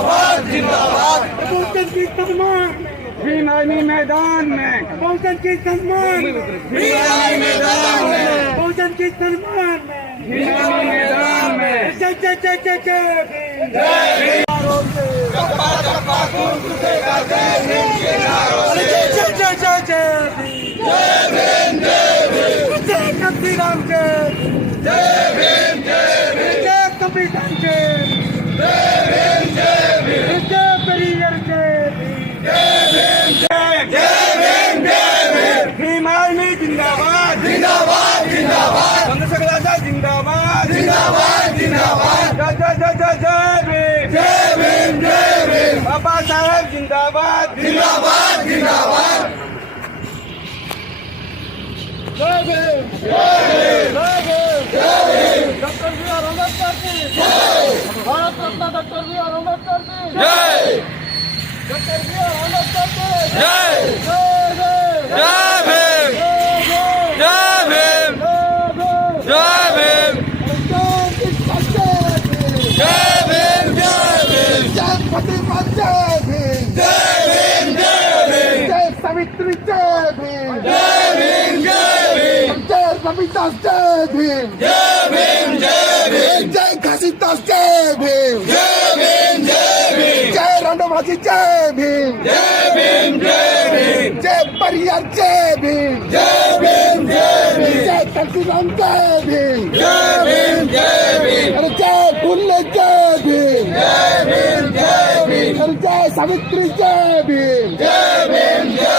जिंदाबाद जिंदाबाद बहुजन की सम्मान भीमानी मैदान में बहुजन की सम्मान भीमानी मैदान में बहुजन की सम्मान भीमानी मैदान में जय जय जय जय जय भीम। चप्पा चप्पा खून टूटेगा जय भीम के नारों से जय जय जय जय भीम। जय कबीर राम के जय भीम जय संविधान के जय पेरियर के भीमानी जिंदाबाद जिंदाबाद जिंदाबाद चंद्रशेखराचा जिंदाबाद जिंदाबाद जिंदाबाद जय जय जय जय भीम जय भीम बाबासाहेब जिंदाबाद जिंदाबाद जिंदाबाद जय Bhim doctor B are Ambedkar की भारत Ratna doctor B are Ambedkar की जय डॉक्टर बी आर अम्बेडकर की जय जय भीम जय भीम जय भीम जय भीम जय भीम जय सावित्री जय भीम जय भीम जय भीम जय रविदास जय भीम जय भीम जय भीम जय घासीदास जय भीम जय भीम जय भीम जय रामराजी जय भीम जय भीम जय भीम जय परियार जय भीम जय भीम जय भीम जय तुलसीराम जय भीम जय भीम जय भीम अरे जय फुले जय भीम जय भीम जय भीम अरे जय सावित्री जय भीम जय भीम जय